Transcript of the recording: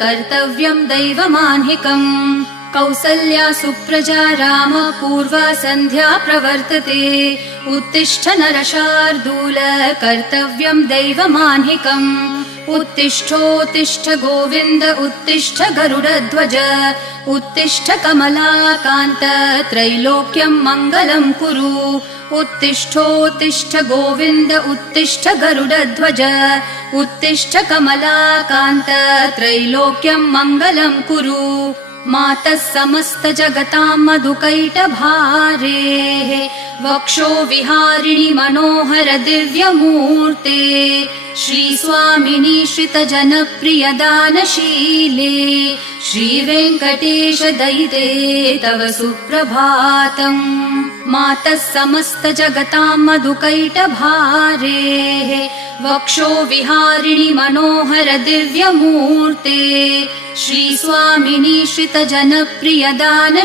कर्तव्यम् दैवमाह्निकम् कौसल्या सुप्रजा राम पूर्वा सन्ध्या प्रवर्तते उत्तिष्ठ नरशार्दूल कर्तव्यम् दैवमाह्निकम् उत्तिष्ठोत्तिष्ठ गोविन्द उत्तिष्ठ गरुडध्वज उत्तिष्ठ कमलाकान्त त्रैलोक्यम् मङ्गलम् कुरु उत्तिष्ठोत्तिष्ठ गोविन्द उत्तिष्ठ गरुडध्वज उत्तिष्ठ कमलाकान्त त्रैलोक्यम् मङ्गलम् कुरु मातः समस्त जगताम् मधुकैटभारेः वक्षो विहारिणि मनोहर दिव्यमूर्ते श्रीस्वामिनि श्रितजनप्रिय दानशीले श्रीवेङ्कटेश दयिते तव सुप्रभातम् मातः समस्त जगताम् मधुकैटभारेः वक्षो विहारिणि मनोहर दिव्यमूर्ते श्रीस्वामिनि श्रितजनप्रिय दानशीले